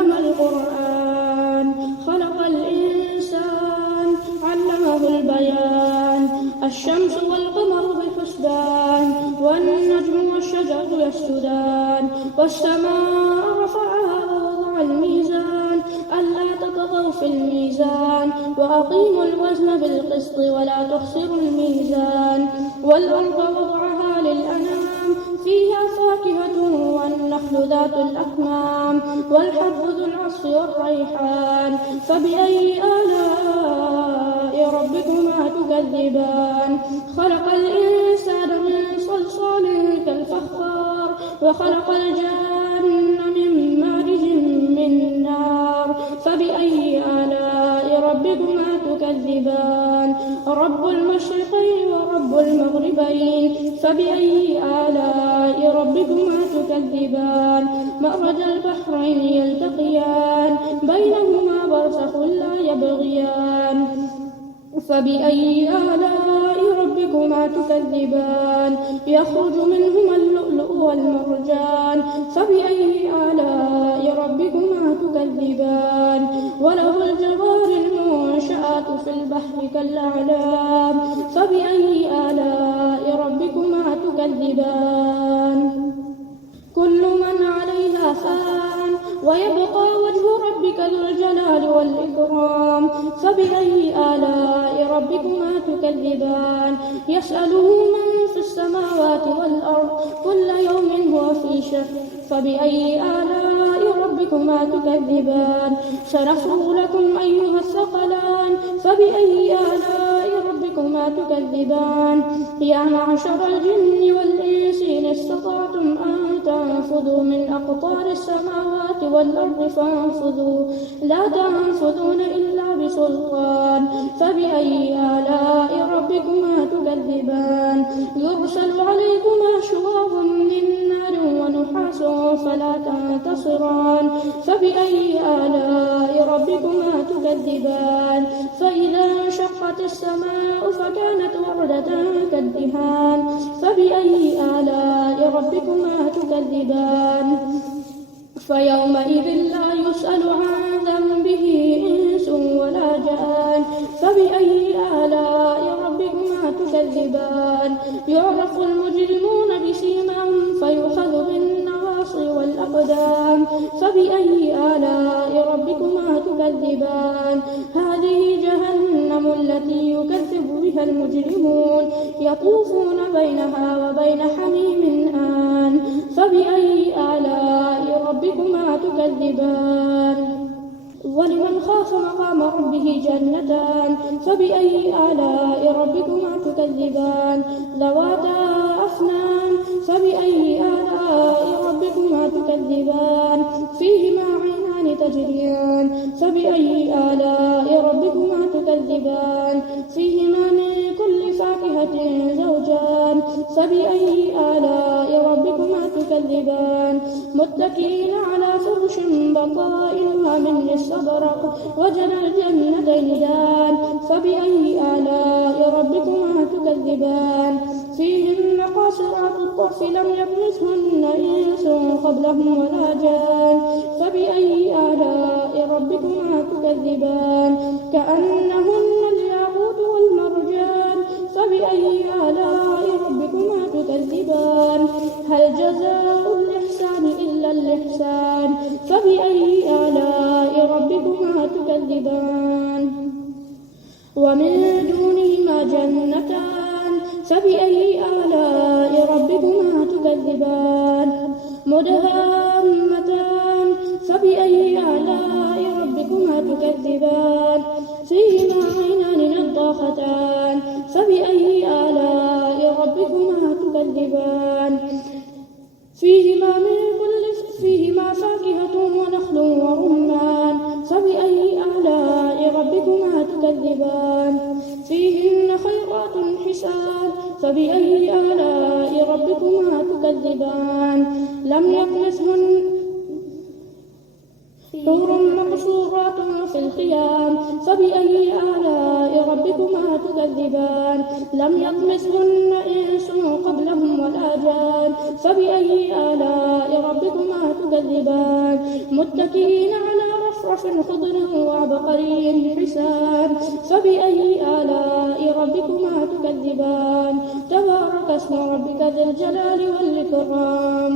علم القرآن خلق الإنسان علمه البيان الشمس والقمر بحسبان والنجم والشجر يسجدان والسماء رفعها ووضع الميزان ألا تطغوا في الميزان وأقيموا الوزن بالقسط ولا تخسروا الميزان والأرض وضعها للأنام فيها فاكهة والنخل ذات الأكمام والحب ذو العصف والريحان فبأي آلاء ربكما تكذبان خلق الإنسان من صلصال كالفخار وخلق الجان من مارج من نار فبأي آلاء ربكما تكذبان رب المشرقين ورب المغربين فبأي آلاء ربكما تكذبان مرج البحرين يلتقيان بينهما برزخ لا يبغيان فبأي آلاء ربكما تكذبان يخرج منهما اللؤلؤ والمرجان فبأي آلاء ربكما تكذبان وله الجوار المنشآت في البحر كالأعلام فبأي آلاء ربكما تكذبان كل من عليها فان ويبقى وجه ربك ذو الجلال والإكرام فبأي آلاء ربكما تكذبان يسأله من في السماوات والأرض كل يوم هو في شأن فبأي آلاء ربكما تكذبان سنفرغ لكم أيها الثقلان فبأي آلاء ربكما تكذبان يا معشر الجن والإنس إن استطعتم أن تنفذوا من أقطار السماوات والأرض فانفذوا لا تنفذون إلا بسلطان فبأي آلاء ربكما تكذبان يرسل عليكما شواظ من نار ونحاس فلا تنتصران فبأي آلاء ربكما تكذبان فإذا انشقت السماء فكانت وردة كالدهان فبأي آلاء ربكما تكذبان فيومئذ لا يسأل عن ذنبه إنس ولا جان فبأي آلاء ربكما تكذبان يعرف المجرمون بسيماهم فيؤخذ بالنواصي والأقدام فبأي آلاء ربكما تكذبان هذه جهنم التي يكذب بها المجرمون يطوفون بينها وبين حميم آن فبأي آلاء ربكما تكذبان ولمن خاف مقام ربه جنتان فبأي آلاء ربكما تكذبان ذواتا أفنان فبأي آلاء ربكما تكذبان فيهما عينان تجريان فبأي آلاء ربكما تكذبان فيهما من كل فاكهة زوجان فبأي آلاء ربكما تكذبان متكئين على فرش بطائنها من استبرق وجنى الجنتين دان فبأي آلاء ربكما تكذبان فيهن قاصرات الطرف لم يطمثهن إنس قبلهم ولا جان فبأي آلاء ربكما تكذبان كأنهن الياقوت والمرجان فبأي آلاء ربكما تكذبان هل جزاء الإحسان إلا الإحسان فبأي آلاء ربكما تكذبان ومن دونهما جنتان فبأي آلاء ربكما تكذبان مدهامتان فبأي آلاء ربكما تكذبان فيهما عينان نضاختان فبأي آلاء ربكما تكذبان فيهما فاكهة ونخل ورمان فبأي آلاء ربكما تكذبان فيهن خيرات حسان فبأي آلاء ربكما تكذبان لم يطمثهن حور مقصورات في الخيام فبأي آلاء ربكما تكذبان لم يطمثهن إنس قبلهم ولا جان فبأي آلاء ربكما تكذبان تكذبان متكئين على رفرف خضر وعبقري حسان فبأي آلاء ربكما تكذبان تبارك اسم ربك ذي الجلال والإكرام.